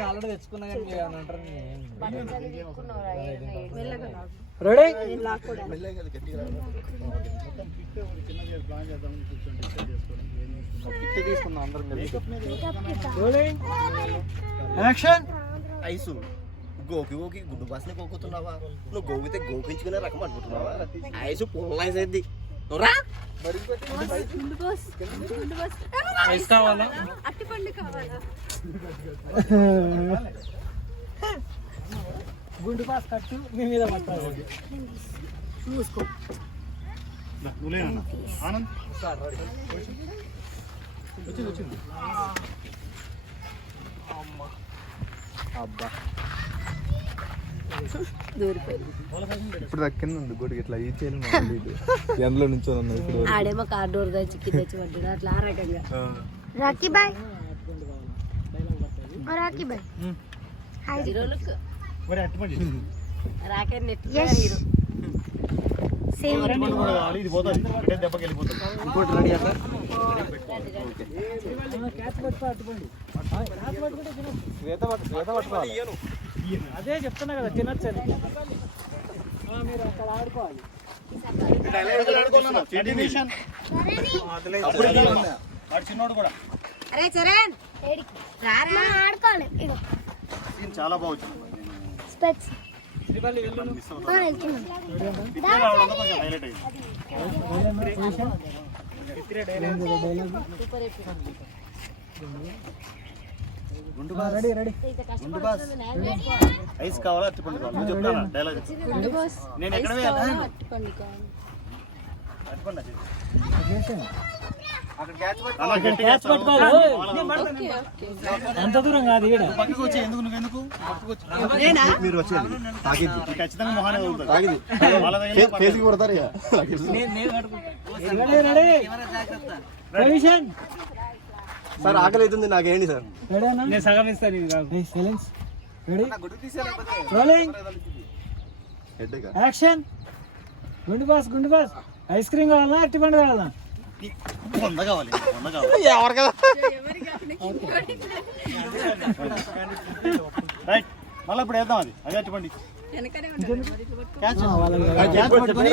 Already తెచ్చుకున్నా ready? తీసుకున్నాం అందరం యాక్షన్? ఐసు. గోకి గోకి గుడ్డు బాస్ని గోకుతున్నావా నువ్వు గోకితే గోకించుకునే రకం అనుకుంటున్నావా ఐసు పుల్లైస్ అయింది నువ్వురా ఐస్ కావాలా? గుండు పాస్ కట్టు. మీ మీద పట్టాలి. ఆనంద్ అబ్బా. ఇప్పుడు దక్కింది ఉంది గుడికి ఇట్లా ఈ చేయాలి నాకు తెలీదు ఎండలో నుంచి ఉన్నాను ఇప్పుడు వరకు. ఆడేమో కార్డోర్ తెచ్చి కింద తెచ్చి పడ్డాడు అట్లా ఆ రకంగా ఆ. రాకీ బాయ్ రాకీ బాయ్ హీరోలకు మరి అట్టుపండి రాకే నెట్ Yes. హీరో సేమ్ అట్టుపండు కూడా కావాలి ఇది పోతుంది పెట్టే దెబ్బకి వెళ్ళిపోతుంది ఇంకోటి రెడీ అట్లా క్యాచ్ పట్టుకో అట్టుకోండి శ్వేత పట్టు శ్వేత పట్టుకోవాలి అదే చెప్తున్నా కదా తినొచ్చు అని మీరు అక్కడ ఆడుకోవాలి. అరే చరణ్. ఆడుకోవాలి. చాలా బాగుంది. గుండు బాస్ రెడీ రెడీ. గుండు బాస్ ఐస్ కావాలా? అట్టుపండు కావాలి? నువ్వు చెప్తానా? డైలాగ్ నేను ఎక్కడ వేయాలి అట్టుపండు అది. క్యాచ్ చేస్తావు. పట్టుకోవాలి వాళ్ళ- అంత దూరం కాదు ఈడ? పక్కకు వచ్చి ఎందుకు నువ్వు ఎందుకు? పక్కకు వచ్చి మీరు ఖచ్చితంగా మొహానే కొడతారు ఇక రెడీ రెడీ పొజిషన్ సార్ ఆకలి అవుతుంది నాకేంటి సార్? రెడీ అన్న నేను సగం ఇస్తాను ఇది కాదు. Silence ready rolling head action గుండు బాస్ గుండు బాస్. ఐస్ క్రీమ్ కావాలా అట్టి పండు కావాలా? వంద కావాలి వంద కావాలి. రైట్ మళ్ళీ ఇప్పుడు వేద్దాం అది. అది అట్టుకోండి క్యాచ్ క్యాచ్ పట్టుకొని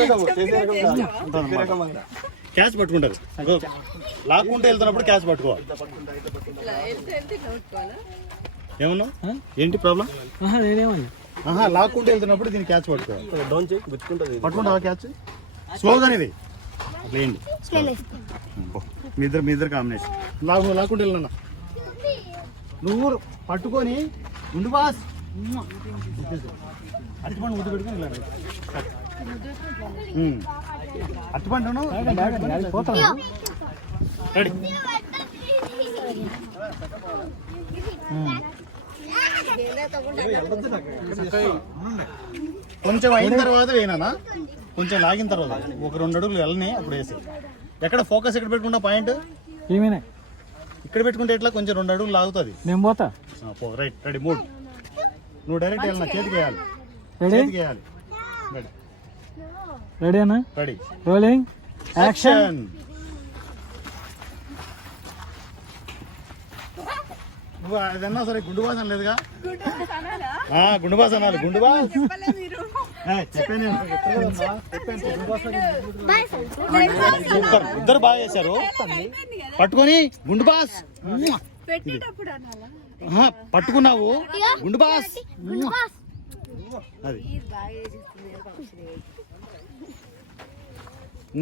క్యాచ్ పట్టుకుంటారు. లాక్కుంటే వెళ్తున్నప్పుడు క్యాచ్ పట్టుకోవాలి. ఏమన్నా? ఏంటి ప్రాబ్లం? ఆహా, నేనేమన్నా. ఆహా లాక్కుంటే వెళ్తున్నప్పుడు దీన్ని క్యాచ్ పట్టుకోవాలి. డౌన్ చేయి పట్టుకుంటావా క్యాచ్? స్లోగా అనేది అట్లా ఏంటి మీ ఇద్దరు మీ ఇద్దరు కాంబినేషన్. లాగు లాక్కుంటే వెళ్ళినా నువ్వు పట్టుకొని ఉండు బాస్. అరటిపండు ముద్దు పెట్టుకొని ఇలా రెడీ. కొంచెం అయిన తర్వాత వేయనా? కొంచెం లాగిన తర్వాత. ఒక రెండు అడుగులు వెళ్ళని అప్పుడు వేసి. ఎక్కడ ఫోకస్ ఎక్కడ పెట్టుకుంటా? పాయింట్? ఏమైనా ఇక్కడ పెట్టుకుంటే ఎట్లా? కొంచెం రెండు అడుగులు లాగుతుంది. నేను పోతా. రైట్ రెడీ మూడు. నువ్వు డైరెక్ట్ వెళ్ళిన? చేతికి వేయాలి. రెడీ చేతికి వేయాలి. రెడీ రెడీ అన్న రెడీ రోలింగ్ యాక్షన్ నువ్వు అదన్నా సరే గుండు బాస్ అనలేదుగా ఆ, గుండు బాస్ అనాలి. గుండు బాస్ ఏయ్, చెప్పాను సూపర్ ఇద్దరు బాగా చేశారు. పట్టుకొని గుండు బాస్. పట్టుకున్నావు. గుండు బాస్. గుండు బాస్. అది.